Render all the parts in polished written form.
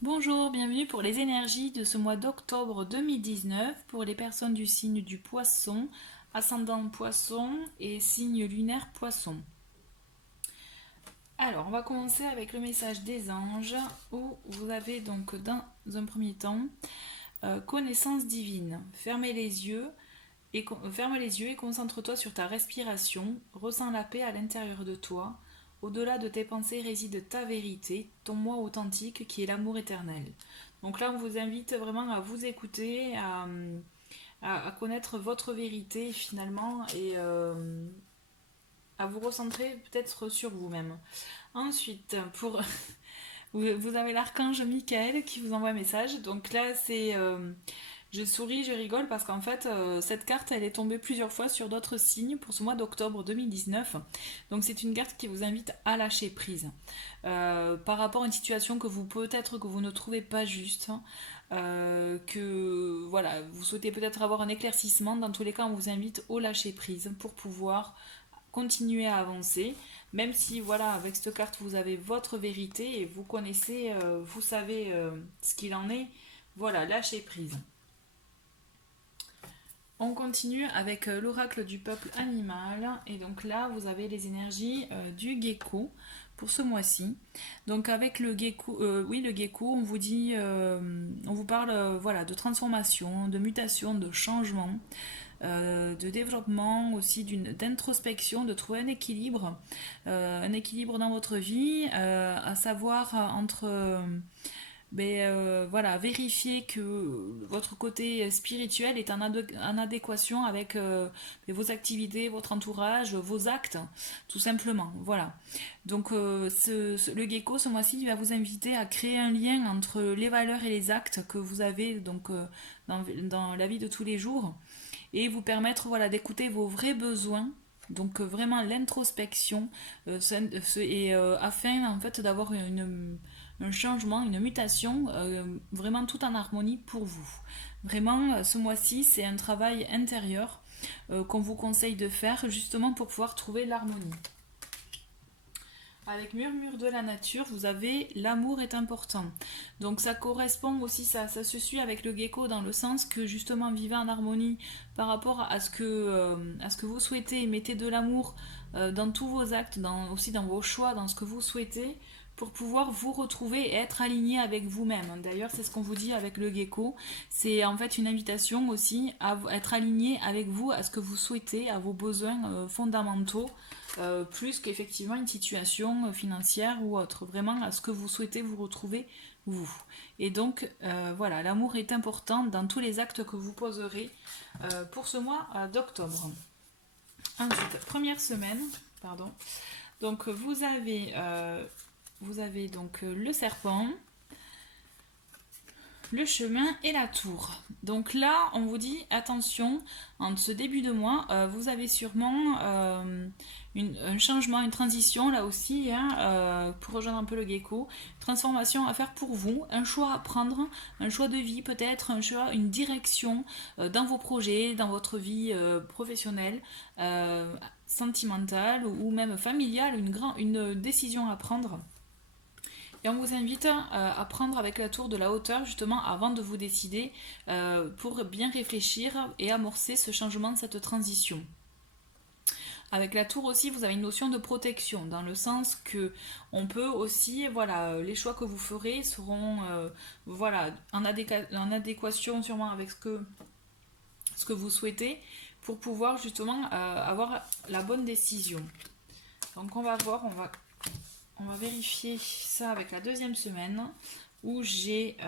Bonjour, bienvenue pour les énergies de ce mois d'octobre 2019 pour les personnes du signe du poisson, ascendant poisson et signe lunaire poisson. Alors, on va commencer avec le message des anges où vous avez donc dans un premier temps connaissance divine. Ferme les yeux et concentre-toi sur ta respiration. Ressens la paix à l'intérieur de toi. Au-delà de tes pensées réside ta vérité, ton moi authentique qui est l'amour éternel. Donc là, on vous invite vraiment à vous écouter, à connaître votre vérité finalement et à vous recentrer peut-être sur vous-même. Ensuite, pour vous avez l'archange Michael qui vous envoie un message. Donc là, c'est je souris, je rigole parce qu'en fait, cette carte, elle est tombée plusieurs fois sur d'autres signes pour ce mois d'octobre 2019. Donc c'est une carte qui vous invite à lâcher prise par rapport à une situation que vous peut-être que vous ne trouvez pas juste. Que voilà, vous souhaitez peut-être avoir un éclaircissement. Dans tous les cas, on vous invite au lâcher prise pour pouvoir continuer à avancer, même si voilà, avec cette carte, vous avez votre vérité et vous connaissez, vous savez ce qu'il en est. Voilà, lâchez prise. On continue avec l'oracle du peuple animal. Et donc là, vous avez les énergies du gecko pour ce mois-ci. Donc avec le gecko, oui, le gecko, on vous dit, on vous parle voilà, de transformation, de mutation, de changement, de développement, aussi d'introspection, de trouver un équilibre dans votre vie, à savoir entre voilà, vérifier que votre côté spirituel est en adéquation avec vos activités, votre entourage, vos actes, tout simplement. Voilà. Donc le gecko ce mois-ci il va vous inviter à créer un lien entre les valeurs et les actes que vous avez donc dans la vie de tous les jours et vous permettre voilà d'écouter vos vrais besoins. Donc vraiment l'introspection et afin en fait d'avoir un changement, une mutation vraiment tout en harmonie pour vous. Vraiment, ce mois-ci, c'est un travail intérieur qu'on vous conseille de faire justement pour pouvoir trouver l'harmonie. Avec Murmure de la nature, vous avez l'amour est important. Donc ça correspond aussi, ça se suit avec le gecko dans le sens que justement vivez en harmonie par rapport à ce que vous souhaitez et mettez de l'amour dans tous vos actes, aussi dans vos choix, dans ce que vous souhaitez pour pouvoir vous retrouver et être aligné avec vous-même. D'ailleurs, c'est ce qu'on vous dit avec le gecko. C'est en fait une invitation aussi à être aligné avec vous, à ce que vous souhaitez, à vos besoins fondamentaux plus qu'effectivement une situation financière ou autre. Vraiment à ce que vous souhaitez vous retrouver vous. Et donc voilà, l'amour est important dans tous les actes que vous poserez pour ce mois d'octobre. Ensuite, première semaine, pardon. Donc vous avez donc le serpent, le chemin et la tour. Donc là, on vous dit attention, en ce début de mois, vous avez sûrement un changement, une transition là aussi, hein, pour rejoindre un peu le gecko, transformation à faire pour vous, un choix à prendre, un choix de vie peut-être, un choix, une direction dans vos projets, dans votre vie professionnelle, sentimentale ou même familiale, une décision à prendre. Et on vous invite à prendre avec la tour de la hauteur justement avant de vous décider pour bien réfléchir et amorcer ce changement, cette transition. Avec la tour aussi, vous avez une notion de protection, dans le sens que on peut aussi, voilà, les choix que vous ferez seront voilà, en adéquation sûrement avec ce que vous souhaitez pour pouvoir justement avoir la bonne décision. Donc on va voir, on va vérifier ça avec la deuxième semaine où j'ai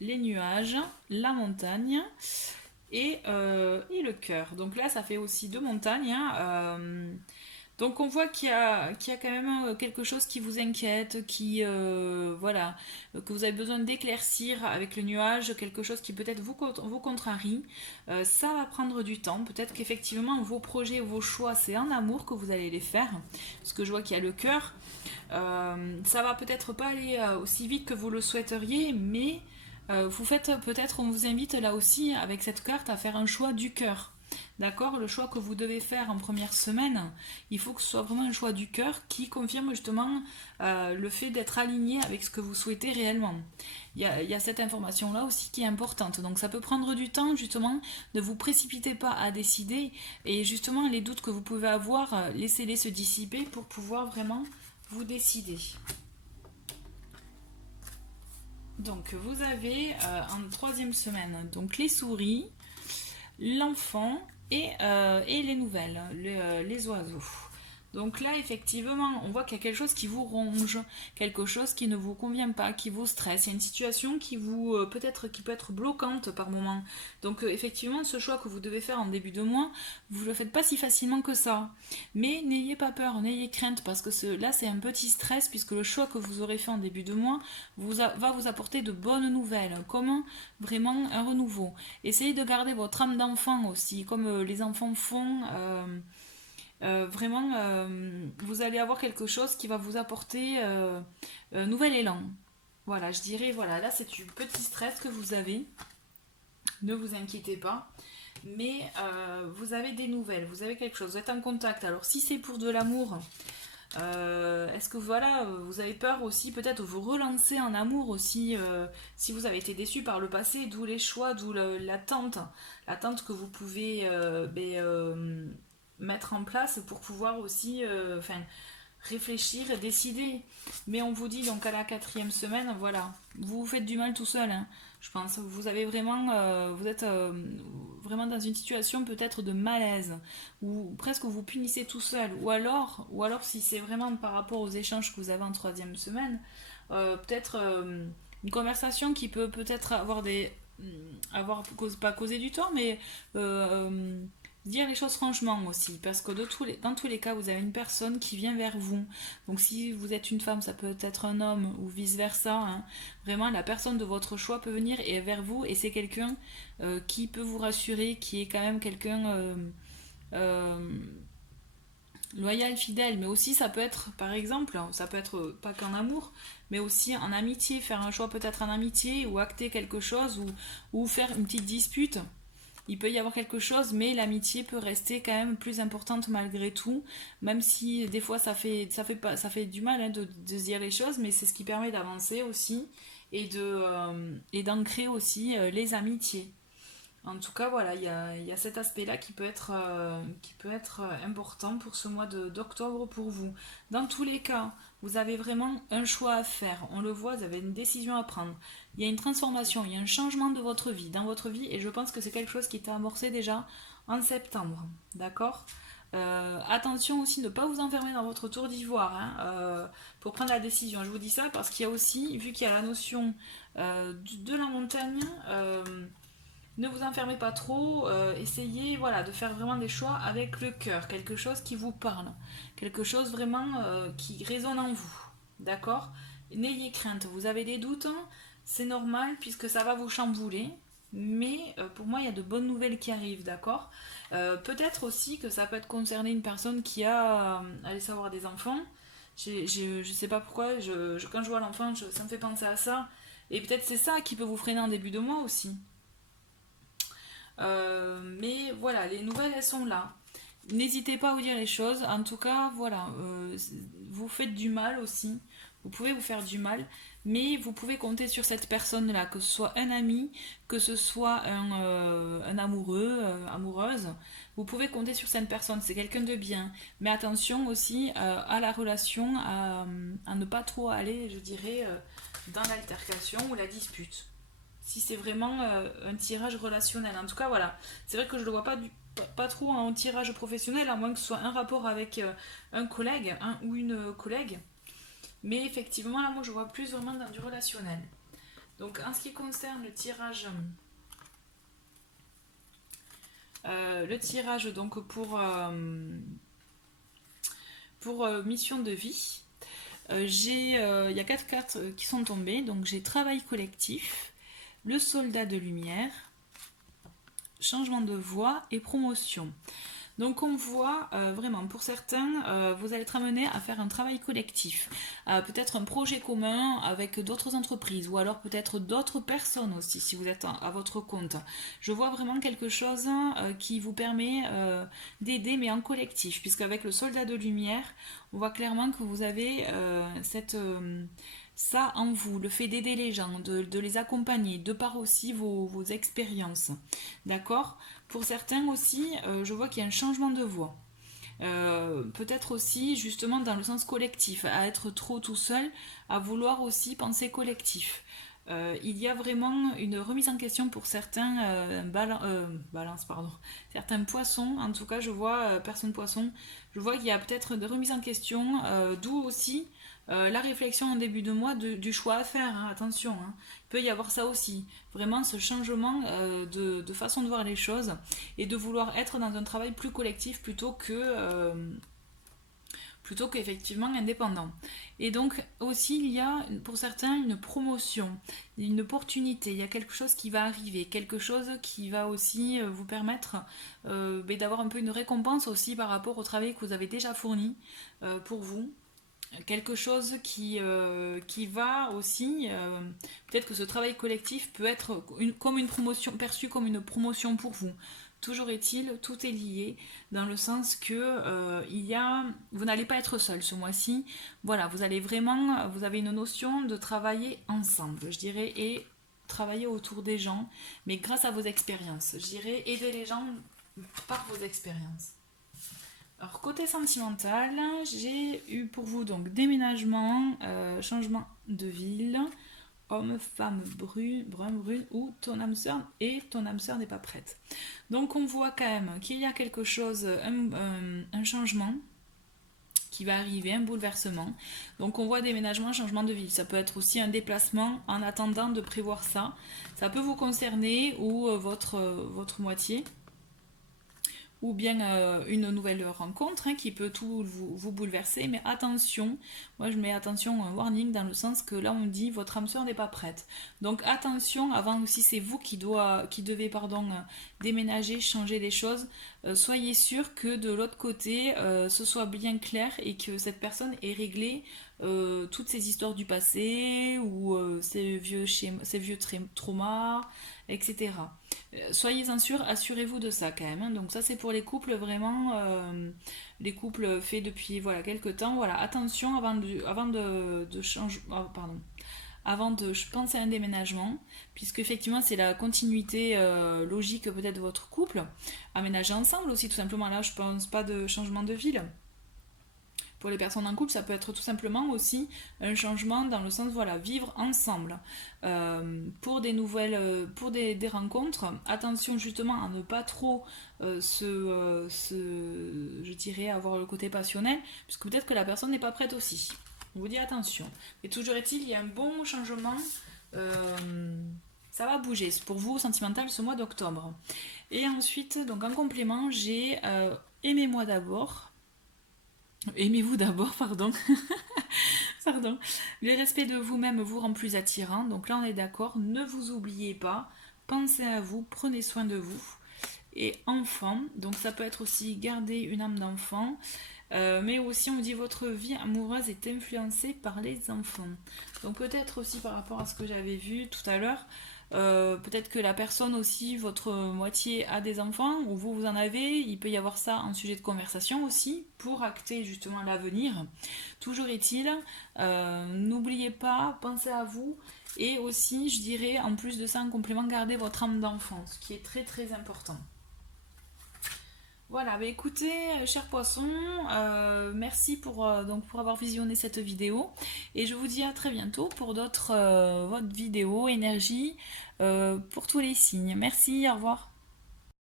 les nuages, la montagne et le cœur. Donc là, ça fait aussi deux montagnes, hein. Donc on voit qu'il y a quand même quelque chose qui vous inquiète, voilà, que vous avez besoin d'éclaircir avec le nuage, quelque chose qui peut-être vous contrarie. Ça va prendre du temps. Peut-être qu'effectivement vos projets, vos choix, c'est en amour que vous allez les faire. Parce que je vois qu'il y a le cœur. Ça va peut-être pas aller aussi vite que vous le souhaiteriez, mais vous faites peut-être, on vous invite là aussi avec cette carte à faire un choix du cœur. D'accord? Le choix que vous devez faire en première semaine, il faut que ce soit vraiment un choix du cœur qui confirme justement le fait d'être aligné avec ce que vous souhaitez réellement. Il y a cette information-là aussi qui est importante. Donc ça peut prendre du temps justement, ne vous précipitez pas à décider et justement les doutes que vous pouvez avoir, laissez-les se dissiper pour pouvoir vraiment vous décider. Donc vous avez en troisième semaine donc les souris, l'enfant et les nouvelles, les oiseaux. Donc là, effectivement, on voit qu'il y a quelque chose qui vous ronge, quelque chose qui ne vous convient pas, qui vous stresse. Il y a une situation qui vous qui peut être bloquante par moment. Donc effectivement, ce choix que vous devez faire en début de mois, vous ne le faites pas si facilement que ça. Mais n'ayez pas peur, n'ayez crainte, parce que là, c'est un petit stress, puisque le choix que vous aurez fait en début de mois va vous apporter de bonnes nouvelles, comme vraiment un renouveau. Essayez de garder votre âme d'enfant aussi, comme les enfants font. Vraiment, vous allez avoir quelque chose qui va vous apporter un nouvel élan. Voilà, je dirais, voilà, là c'est du petit stress que vous avez. Ne vous inquiétez pas. Mais vous avez des nouvelles, vous avez quelque chose, vous êtes en contact. Alors si c'est pour de l'amour, est-ce que voilà, vous avez peur aussi peut-être de vous relancer en amour aussi si vous avez été déçu par le passé, d'où les choix, d'où l'attente que vous pouvez mettre en place pour pouvoir aussi réfléchir, décider. Mais on vous dit donc à la 4e semaine, voilà, vous vous faites du mal tout seul. Hein. Je pense vous avez vraiment, vous êtes vraiment dans une situation peut-être de malaise ou presque vous punissez tout seul. Ou alors si c'est vraiment par rapport aux échanges que vous avez en 3e semaine, peut-être une conversation qui peut peut-être pas causé du tort, mais dire les choses franchement aussi, parce que dans tous les cas, vous avez une personne qui vient vers vous. Donc si vous êtes une femme, ça peut être un homme ou vice-versa. Hein. Vraiment, la personne de votre choix peut venir et vers vous, et c'est quelqu'un qui peut vous rassurer, qui est quand même quelqu'un loyal, fidèle. Mais aussi, ça peut être, par exemple, ça peut être pas qu'en amour, mais aussi en amitié, faire un choix peut-être en amitié, ou acter quelque chose, ou faire une petite dispute. Il peut y avoir quelque chose, mais l'amitié peut rester quand même plus importante malgré tout, même si des fois ça fait du mal hein, de se dire les choses, mais c'est ce qui permet d'avancer aussi et d'ancrer aussi les amitiés. En tout cas, voilà, il y a cet aspect-là qui peut être important pour ce mois d'octobre pour vous. Dans tous les cas, vous avez vraiment un choix à faire. On le voit, vous avez une décision à prendre. Il y a une transformation, il y a un changement de votre vie, dans votre vie, et je pense que c'est quelque chose qui était amorcé déjà en septembre. D'accord ? Attention aussi, ne pas vous enfermer dans votre tour d'ivoire hein, pour prendre la décision. Je vous dis ça parce qu'il y a aussi, vu qu'il y a la notion de la montagne, ne vous enfermez pas trop, essayez voilà, de faire vraiment des choix avec le cœur, quelque chose qui vous parle, quelque chose vraiment qui résonne en vous, d'accord ? N'ayez crainte, vous avez des doutes, hein, c'est normal puisque ça va vous chambouler, mais pour moi il y a de bonnes nouvelles qui arrivent, d'accord ? Peut-être aussi que ça peut être concerné une personne qui a allez savoir des enfants, je sais pas pourquoi, quand je vois l'enfant, ça me fait penser à ça, et peut-être c'est ça qui peut vous freiner en début de mois aussi. Mais voilà, les nouvelles elles sont là. N'hésitez pas à vous dire les choses. En tout cas, voilà, vous faites du mal aussi. Vous pouvez vous faire du mal, mais vous pouvez compter sur cette personne-là, que ce soit un ami, que ce soit un amoureux, amoureuse. Vous pouvez compter sur cette personne, c'est quelqu'un de bien. Mais attention aussi à la relation, à ne pas trop aller, je dirais, dans l'altercation ou la dispute. Si c'est vraiment un tirage relationnel. En tout cas, voilà. C'est vrai que je ne le vois pas trop en tirage professionnel, à moins que ce soit un rapport avec un collègue ou une collègue. Mais effectivement, là, moi, je vois plus vraiment dans du relationnel. Donc, en ce qui concerne le tirage donc pour mission de vie, il y a 4 cartes qui sont tombées. Donc, j'ai travail collectif, le soldat de lumière, changement de voie et promotion. Donc on voit vraiment, pour certains, vous allez être amené à faire un travail collectif, peut-être un projet commun avec d'autres entreprises ou alors peut-être d'autres personnes aussi si vous êtes à votre compte. Je vois vraiment quelque chose qui vous permet d'aider mais en collectif, puisqu'avec le soldat de lumière, on voit clairement que vous avez ça en vous, le fait d'aider les gens, de les accompagner, de par aussi vos expériences. D'accord? Pour certains aussi, je vois qu'il y a un changement de voix. Peut-être aussi justement dans le sens collectif, à être trop tout seul, à vouloir aussi penser collectif. Il y a vraiment une remise en question pour certains balance, pardon, certains poissons. En tout cas, je vois personne poisson. Je vois qu'il y a peut-être des remises en question, d'où aussi la réflexion en début de mois du choix à faire. Hein, attention, hein. Il peut y avoir ça aussi. Vraiment, ce changement de façon de voir les choses et de vouloir être dans un travail plus collectif plutôt qu'effectivement indépendant. Et donc aussi il y a pour certains une promotion, une opportunité, il y a quelque chose qui va arriver, quelque chose qui va aussi vous permettre d'avoir un peu une récompense aussi par rapport au travail que vous avez déjà fourni pour vous. Quelque chose qui va aussi, peut-être que ce travail collectif peut être comme une promotion, perçu comme une promotion pour vous. Toujours est-il, tout est lié dans le sens que vous n'allez pas être seul ce mois-ci. Voilà, vous avez une notion de travailler ensemble, je dirais, et travailler autour des gens, mais grâce à vos expériences. Je dirais aider les gens par vos expériences. Alors côté sentimental, j'ai eu pour vous donc déménagement, changement de ville, homme, femme, brun, brune ou ton âme sœur et ton âme sœur n'est pas prête. Donc on voit quand même qu'il y a quelque chose, un changement qui va arriver, un bouleversement. Donc on voit déménagement, changement de ville. Ça peut être aussi un déplacement en attendant de prévoir ça. Ça peut vous concerner ou votre moitié. Ou bien une nouvelle rencontre qui peut tout vous bouleverser, mais attention, moi je mets attention, un warning dans le sens que là on dit votre âme sœur n'est pas prête. Donc attention, avant aussi c'est vous qui devez déménager, changer les choses, soyez sûr que de l'autre côté ce soit bien clair et que cette personne ait réglé toutes ces histoires du passé ou ces vieux traumas, etc. Soyez-en sûrs, assurez-vous de ça quand même. Hein. Donc ça c'est pour les couples vraiment, les couples faits depuis quelques temps. Voilà, attention avant de penser à un déménagement, puisque effectivement c'est la continuité logique peut-être de votre couple. Aménager ensemble aussi tout simplement. Là je pense pas de changement de ville. Pour les personnes en couple, ça peut être tout simplement aussi un changement dans le sens, vivre ensemble. Pour des nouvelles, pour des rencontres, attention justement à ne pas trop je dirais, avoir le côté passionnel, puisque peut-être que la personne n'est pas prête aussi. On vous dit attention. Mais toujours est-il, il y a un bon changement. Ça va bouger pour vous, sentimental, ce mois d'octobre. Et ensuite, donc en complément, j'ai aimez-moi d'abord. Aimez-vous d'abord, pardon. Pardon. Le respect de vous-même vous rend plus attirant. Donc là, on est d'accord. Ne vous oubliez pas. Pensez à vous. Prenez soin de vous. Et enfant. Donc ça peut être aussi garder une âme d'enfant. Mais aussi, on dit votre vie amoureuse est influencée par les enfants. Donc peut-être aussi par rapport à ce que j'avais vu tout à l'heure. Peut-être que la personne aussi, votre moitié a des enfants ou vous en avez, il peut y avoir ça en sujet de conversation aussi pour acter justement l'avenir. Toujours est-il, n'oubliez pas, pensez à vous et aussi je dirais en plus de ça en complément gardez votre âme d'enfant, ce qui est très très important. Voilà, écoutez, chers poissons, merci pour avoir visionné cette vidéo et je vous dis à très bientôt pour d'autres vidéos énergie pour tous les signes. Merci, au revoir.